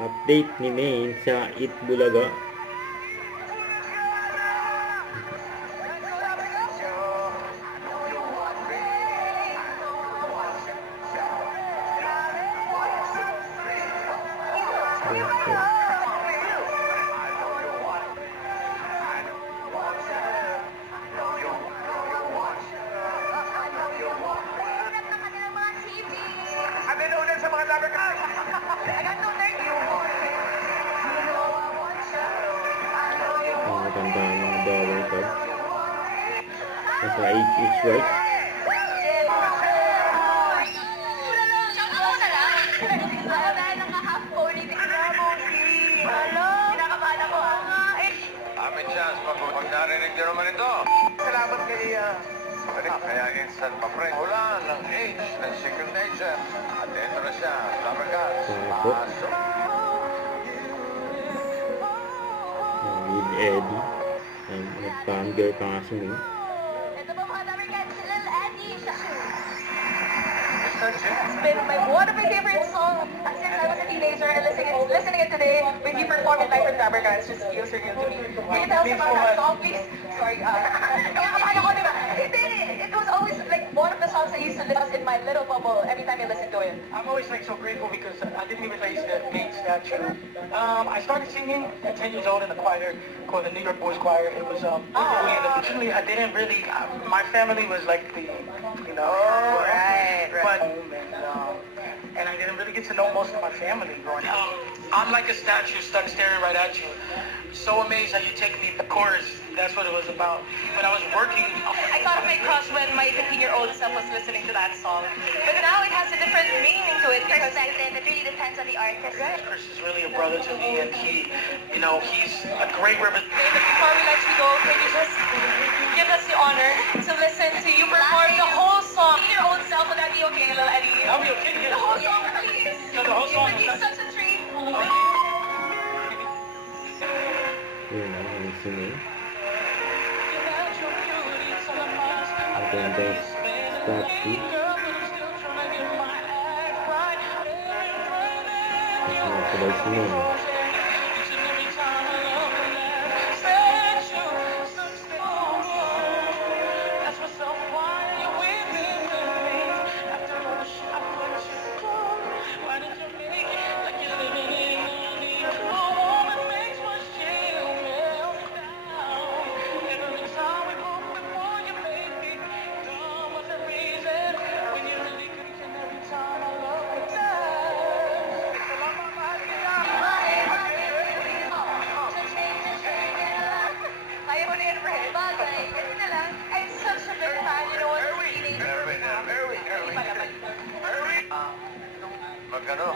Update ni Main sa Itbulaga. Maganda ang mga bawal card. Nasa HH White. May chance pag narinig nyo naman ito. Salamat kay Kaya instant pa-print. Wala ng H ng Secret Agent. At ito na siya, Flabbergas. Opo. Pasok. With Eddie. Nag-fangirl pa nga si Main. Ito po mga Flabbergas, si Lil Eddie. Mr. Jim. It's been one of my favorite songs since I was a teenager and listening it today when you perform it live in Flabbergas just feels surreal to me. Can you tell us about that song, please? Sorry, kaya ko, diba? Hindi, it was always like one of the songs I used to listen in my little bubble every time I listen to it. I'm always like so grateful because I didn't even raise the main statue. I started singing at 10 years old in a choir called the New York Boys Choir. It was originally I didn't really. My family was like the, you know, right. But and I didn't really get to know most of my family growing up. I'm like a statue stuck staring right at you. So amazed how you take me the chorus. That's what it was about. When I was working, I thought of my crush when my 15-year-old self was listening to that song. But now it has a different meaning to it because it really depends on the artist. Chris is really a brother to me, and he's a great representative. Before we let you go, can you just give us the honor to listen to you perform the whole song? Your own self, would that be okay, Lil Eddie? I'll be okay. The whole song, please. No, the whole song. It would be such a treat. Yun na, ang si Main. Maganda yung statue. Sabay si Main. Ayaw mo na yun, Fred. Bagay. Kasi na lang, I'm such a big fan. You know, as a teenager. Erwin. Hindi pala ba? Magano?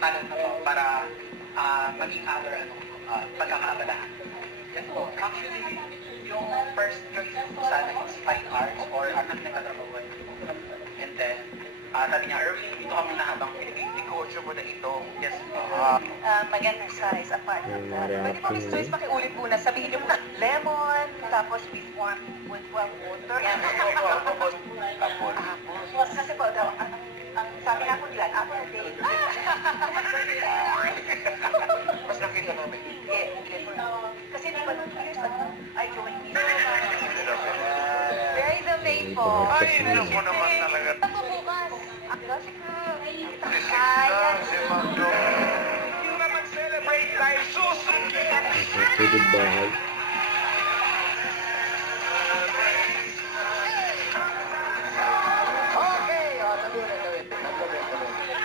Tanong na po para maging other pagkakaabalahan. Yan po. Actually, yung first choice ko sana is fine arts or art na pinagkatrabahuan. And then, sabi niya, Erwin, dito ka muna habang pinag-negosyo mo na ito. Yes po. Magandang size apart. Yung Pwede po, reaction Miss niya. Joyce, pakiulit muna. Sabihin niyo muna, lemon, tapos with warm water. Yan. Tapos, Kasi po, ang sabi na po nila, apple a day. mas nakita namin. Kasi di ba nung 2 years ago, I joined me. Very the main po. Ay, alam mo naman talaga. Ito po bukas. Kasi ko, Si Mando. Yung naman celebrate tayo, susunod! Nagtugod bahay.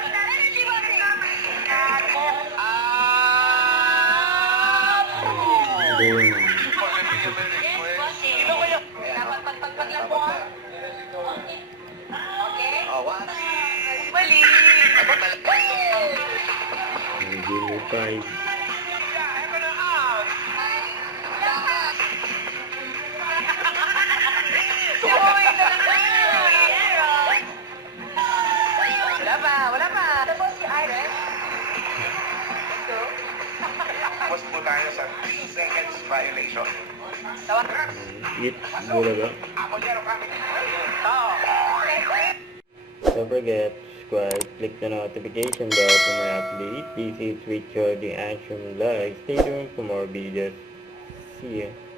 Energy boxing! Doon. Sino kayo? Dapat pagpagpag lang po ha. Okay? Bali! Ang Jimmy 5. Uy, talaga! Wala pa. Tapos si Iris. Let's go. Tapos po tayo sa 3 seconds violation. Tawag. Itbulaga. Ako dyan ang kami. Don't forget, subscribe, click the notification bell for my update. This is Richard the Action Vlog. Stay tuned for more videos. See ya.